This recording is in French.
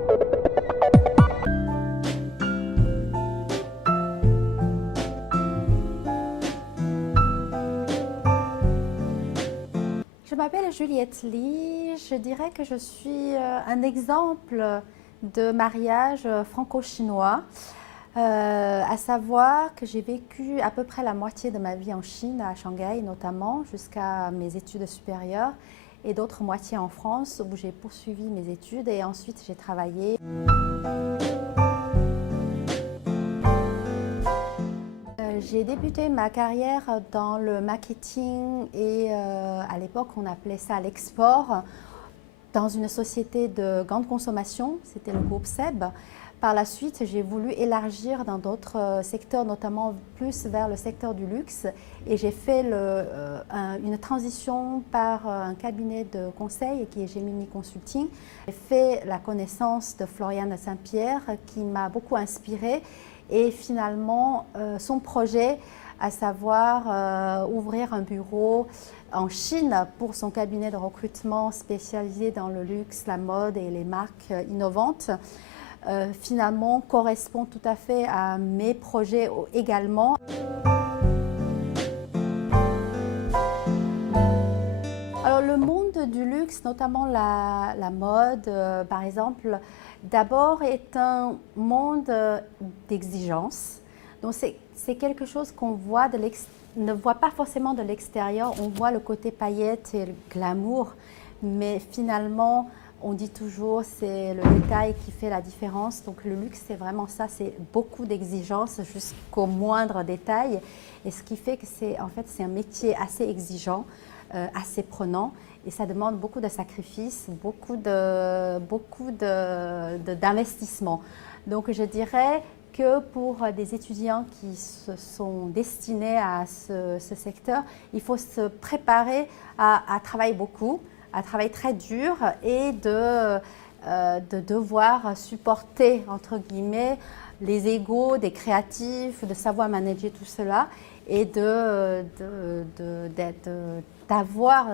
Je m'appelle Juliette Lee. Je dirais que je suis un exemple de mariage franco-chinois, à savoir que j'ai vécu à peu près la moitié de ma vie en Chine, à Shanghai notamment, jusqu'à mes études supérieures, et d'autres moitiés en France où j'ai poursuivi mes études et ensuite j'ai travaillé. J'ai débuté ma carrière dans le marketing et à l'époque on appelait ça l'export dans une société de grande consommation, c'était le groupe SEB. Par la suite, j'ai voulu élargir dans d'autres secteurs, notamment plus vers le secteur du luxe, et j'ai fait une transition par un cabinet de conseil qui est Gemini Consulting. J'ai fait la connaissance de Floriane Saint-Pierre qui m'a beaucoup inspirée et finalement son projet, à savoir ouvrir un bureau en Chine pour son cabinet de recrutement spécialisé dans le luxe, la mode et les marques innovantes, finalement correspond tout à fait à mes projets également. Alors le monde du luxe, notamment la mode, par exemple, d'abord est un monde d'exigence. Donc c'est quelque chose qu'on voit ne voit pas forcément de l'extérieur. On voit le côté paillettes et le glamour, mais finalement, on dit toujours c'est le détail qui fait la différence. Donc le luxe, c'est vraiment ça, c'est beaucoup d'exigences jusqu'au moindre détail. Et ce qui fait que c'est un métier assez exigeant, assez prenant. Et ça demande beaucoup de sacrifices, beaucoup d'investissement. Donc je dirais que pour des étudiants qui se sont destinés à ce secteur, il faut se préparer à travailler beaucoup, à travailler très dur et de devoir supporter, entre guillemets, les égos des créatifs, de savoir manager tout cela et d'avoir